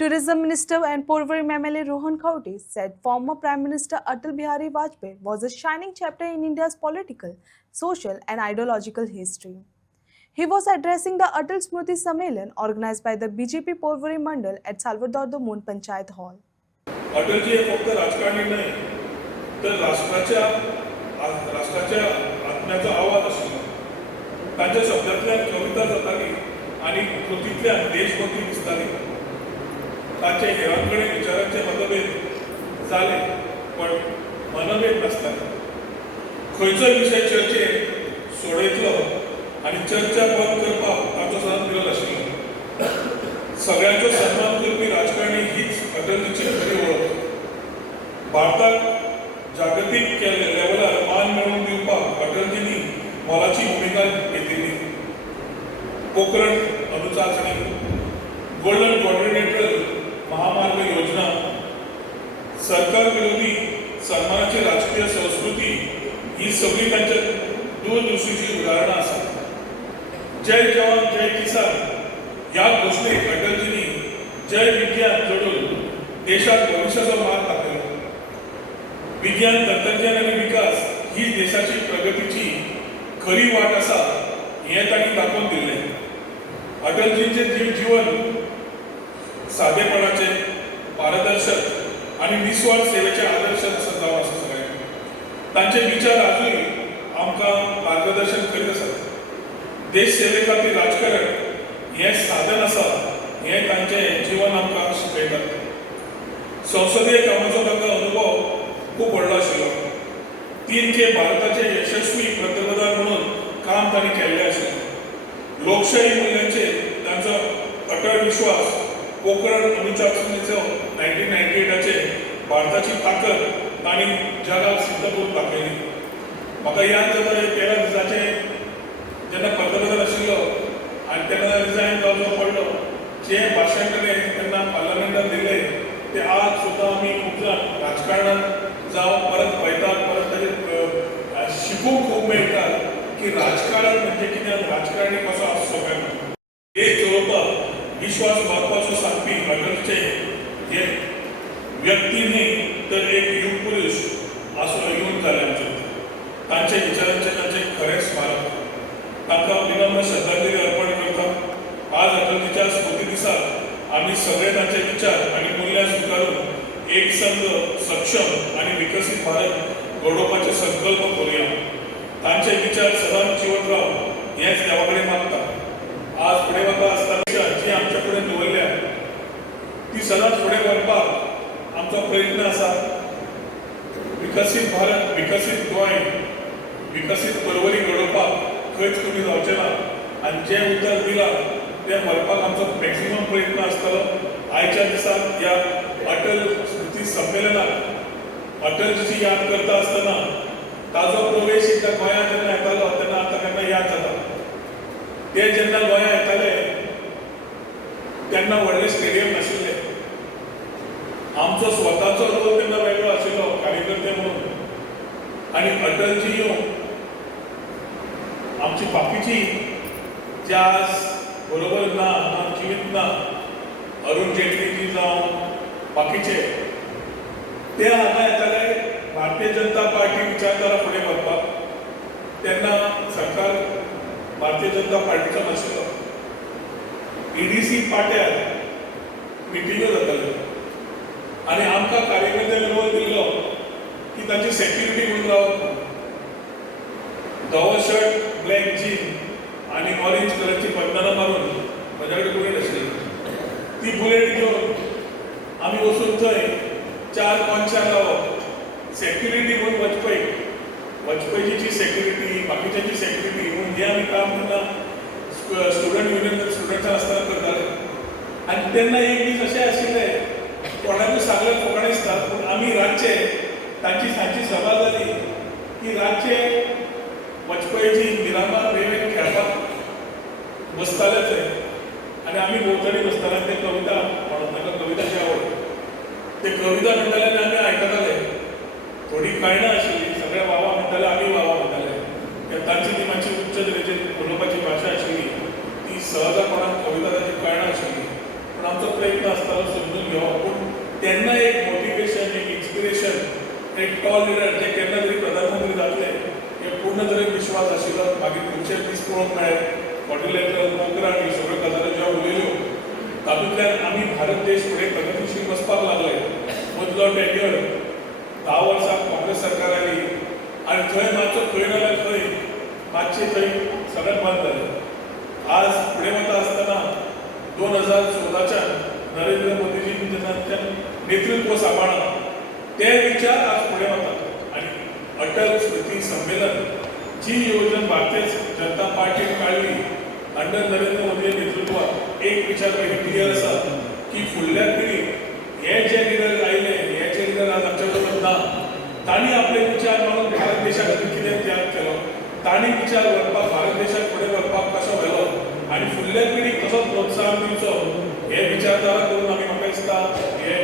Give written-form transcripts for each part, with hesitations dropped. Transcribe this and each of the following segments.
Tourism Minister and Porvorim MLA Rohan Khauti said former Prime Minister Atal Bihari Vajpayee was a shining chapter in India's political, social, and ideological history. He was addressing the Atal Smriti Sammelan organized by the BJP Porvorim Mandal at Salvador do Moon Panchayat Hall. Atalji हे फक्त राजकारणी नाही तर राष्ट्राच्या आत्म्याचा आवाज आशिल्लो. तांच्या शब्दांतल्यान कविता जाताली आनी कृतींतल्यान देशभक्ती दिसताली. तांचे हेरांकडे विचारांचे मतभेद जाले पण मनभेद नासताले. खंयचोय विशय चर्चेक सोडयतलो आनी चर्चा बंद करपाक तांचो सदांच विरोध आशिल्लो. सगळ्यांचो सन्मान करपी राजकारणी हीच अटलजीची खरी ओळख. भारताक जागतीक लेवलार मान मेळोवन दिवपाक अटलजींनी मोलाची भुमिका घेतिल्ली. पोखरण अणुचाचणी, गोल्डन क्वाड्रिलेटरल महामार्ग योजना, सरकार विरोधी सन्मानाची राजकीय संस्कृती ही सगळी तांच्या दूरदृष्टीची उदाहरणां आसात. जय जवान जय किसान ह्या घोषणेक अटलजींनी जय विज्ञान जोडून देशाक भविष्याचो मार्ग दाखयलो. विज्ञान तंत्रज्ञान आनी विकास ही देशाची प्रगतीची खरी वाट आसा हें तांणी दाखोवन दिल्लें. अटलजींचें जीवन सादेपणाचे, पारदर्शक आनी निस्वार्थ सेवेचे आदर्श जावन आसा सगळ्यांक. तांचे विचार आजूय आमकां मार्गदर्शन करीत आसात. देश सेवे खातीर राजकारण हें साधन आसा हें तांचें जीवन आमकां शिकयता. संसदीय कामाचो तांकां अनुभव खूब व्हडलो आशिल्लो. 3 खेप भारताचे यशस्वी पंतप्रधान म्हणून काम तांणी केल्लें आशिल्लें. लोकशाही मूल्यांचेर तांचो अटळ विश्वास पोखरण अणुचाचणीचो 1998 भारताची ताकद तांणी जगाक सिद्ध करून दाखयली. म्हाका याद जाता 13 दिसांचे जेन्ना पंतप्रधान आशिल्लो आनी तेन्ना रिजायन जावचो पडलो. जें भाशण ताणें तेन्ना पार्लमेंटान दिलें तें आज सुद्दां आमी खूब जाण राजकारणांत जावं परत पळयतात, परत ताजेर शिकूंक खूब मेळटा की राजकारण म्हणजे कितें, राजकारणी कसो आसचो काय म्हणून. देश चलोवपाक विश्वास बाळगपाचो सांगपी अटलचे हे व्यक्ती न्ही तर एक युग पुरुष असो येवन जाले आमचे. तांचे विचारांचे तांचे खरें स्मारक. तांकां विनम्र श्रद्धांजली अर्पण करता. आज अटलजीच्या स्मृती दिसाक आमी सगळे तांचे विचार आनी मूल्यांं स्विकारून एक संघ, सक्षम आनी विकसीत भारत घडोवपाचे संकल्प करुया. तांचे विचार सदांच जिवंत राव हेंच देवा कडेन मागता. आज फुडें वता आसतना जी आमचे कडेन दवरल्या ती सदांच फुडें व्हरपाक आमचो प्रयत्न आसा. विकसीत भारत, विकसीत गोंय, विकसीत पर्वरी घडोवपाक खंयच कमी जावचें ना. आनी जें उतर दिलां तें व्हरपाक आमचो मॅक्सिमम प्रयत्न आसतलो. आयच्या दिसाक ह्या अटल स्मृती संमेलनाक अटलजीची याद करता आसतना ताजो प्रवेश एकदा गोंयांत जेन्ना येतालो तेन्ना आतां केन्ना याद जाता. ते जेन्ना गोंयांत येताले तेन्ना व्हडलें स्टेडियम नाशिल्लें. आमचो स्वताचो रोल तेन्ना वेगळो आशिल्लो कार्यकर्ते म्हणून. आनी अटलजी येवन आमची बाकीची जे आज बरोबर ना, जिवीत ना, अरुण जेटलीजी जावं बाकीचे ते हांगा येताले भारतीय जनता पार्टी विचारधारा फुडें व्हरपाक. तेन्ना सरकार भारतीय जनता पार्टीचो नाशिल्लो. EDC पाट्यार मिटिंग्यो जाताल्यो आनी आमकां कार्यकर्त्यांक रोल दिल्लो की तांची सेक्युरिटी म्हणून रावप. धवो शर्ट, ब्लॅक जीन आनी ऑरेंज कलरची बंधनां मारून म्हज्या कडेन बुलेट आशिल्ली. ती बुलेट घेवन आमी वचून थंय 4 कोनशार रावप. सेक्युरिटी म्हणून वचपयची सेक्युरिटी, बाकीच्यांची सेक्युरिटी म्हणून हें आमी काम तेन्ना स्टुडंट युनियन स्टुडंट्सां आसतना करताले. आनी तेन्ना एक दीस अशें आशिल्लें कोणाकूय सांगलें फकाणां दिसता पूण आमी रातचे तांची सांजची सभा जाली की रातचे वचपयची मिरामार रेंवेन खेळपाक बसताले थंय. आनी आमी भोंवतणी बसताले. ते कविता म्हणून तांकां कविताची आवड. ते कविता म्हणटाले आनी आमी आयकताले. थोडी कळना आशिल्ली. सगळे वावा म्हणटाले, आमी वावा म्हणटाले. तांची ती मातशी उच्च तरेची उलोवपाची भाशा आशिल्ली. ती सहजा कोणाक कविता ताची कळना आशिल्ली. पण आमचो प्रयत्न आसतालो समजून घेवप. पूण तेन्ना एक मोटिवेशन, एक इन्स्पिरेशन, एक टॉल लिडर जे केन्ना तरी प्रधानमंत्री जातले हे पूर्ण तरेन विश्वास आशिल्लो. मागीर खुबशे दीस पळोवंक मेळ्ळे, क्वाड्रिलॅटरल, पोखराण ह्यो सगळ्यो गजाली ज्यो उलयल्यो तातूंतल्यान आमी भारत देश फुडें प्रगतीशील वचपाक लागले. मदलो टेन्युअर 10 वर्सां काँग्रेस सरकार आयली आनी थंय मातसो खंय नाल्यार खंय मातशें थंय सगळें बंद जालें. आज फुडें वता आसतना 2014च्यान नरेंद्र मोदीजीन जेन्ना नेतृत्व सांबाळ्ळां ते विचार आज फुडें वतात. आनी अटल स्मृती संमेलन जी येवजण भारतीय जनता पार्टीन काडली अंडर नरेंद्र मोदी नेतृत्वात एक विचार मागीर क्लियर आसा की फुडल्या पिढीक हे जे लिडर आयले, हे जे लिडर आज आमच्या बरोबर ना, तांणी आपले विचार मांडून भारत देशा खातीर कितें त्याग केलो, तांणी विचार व्हरपाक भारत देशाक फुडें व्हरपाक कसो व्हेलो आनी फुडल्या पिढीक कसो प्रोत्साहन दिवचो हे विचारधारा करून आमी म्हाका दिसता हे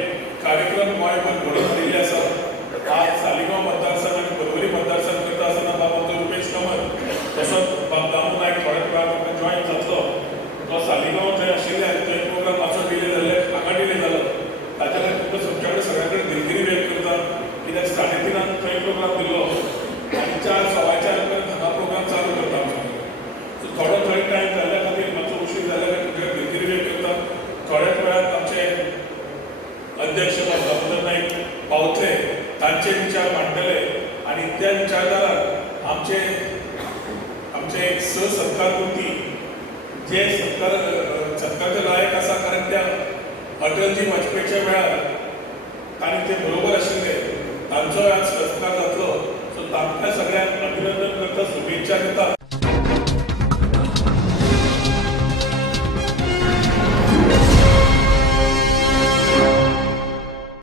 कार्यक्रम गोंयभर घडोवन हाडिल्ले आसा. आज सालिगांव मतदारसंघ आनी परवरी मतदारसंघ करता आसतना बाबा रुपेश कामत तसोच बाब दामू नायक थोड्या वेळार म्हाका जॉयन जातलो. तो सालिगांव थंय आशिल्ले थंय प्रोग्राम मातसो डिले जाल्ले, हांगा डिले जालो. ताच्या खातीर तुमकां तुमच्या कडेन सगळ्या कडेन दिलगिरी व्यक्त करता. कित्याक 3:30 थंय प्रोग्राम दिल्लो आनी 4:15 पर्यंत हांगा प्रोग्राम चालू करता आमचे कडेन. सो थोडो थंय टायम जाल्ल्या खातीर मातसो उशीर जाल्ल्या खातीर तुमकां दिलगिरी व्यक्त करता. थोड्याच वेळार आमचे अध्यक्ष दामोदर नायक पावतले, तांचे विचार मांडटले आनी त्या विचारधाराक आमचे एक सहसत्कार कृती जे सत्कारचे लायक आसा, कारण त्या अटलजी वाजपेयीच्या वेळार तांणी ते बरोबर आशिल्ले, तांचो आज सत्कार जातलो. सो तांकां सगळ्यांक अभिनंदन करता, शुभेच्छा दिता